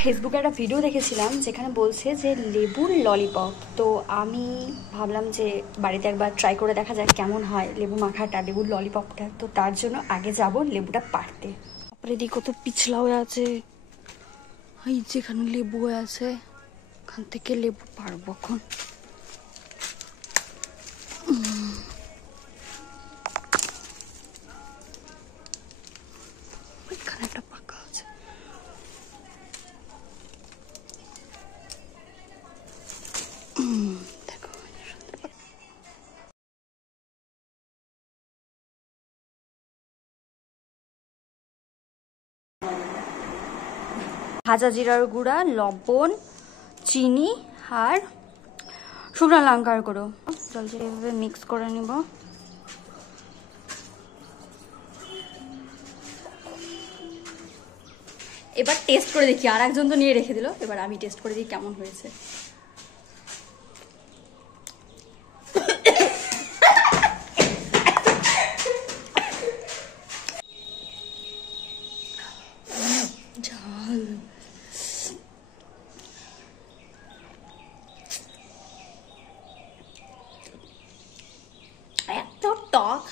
ফেসবুকে একটা ভিডিও দেখেছিলাম যেখানে বলছে যে লেবুর ললিপপ। তো আমি ভাবলাম যে বাড়িতে একবার ট্রাই করে দেখা যায় কেমন হয় লেবু মাখাটা, লেবুর ললিপপটা। তো তার জন্য আগে যাব লেবুটা পাড়তে। তারপরে দিকে কত পিছলা হয়ে আছে, এই যেখানে লেবু হয়ে আছে ওখান থেকে লেবু পাড়বো এখন। এখানে একটা পাকা আছে। দেখো ভাজা জিরার গুঁড়া, লবণ, চিনি আর শুকনো লঙ্কার গুঁড়ো জল দিয়ে এভাবে মিক্স করে নিব। এবার টেস্ট করে দেখি, আর একজন তো নিয়ে রেখে দিল, এবার আমি টেস্ট করে দেখি কেমন হয়েছে। ঝাল এত টক।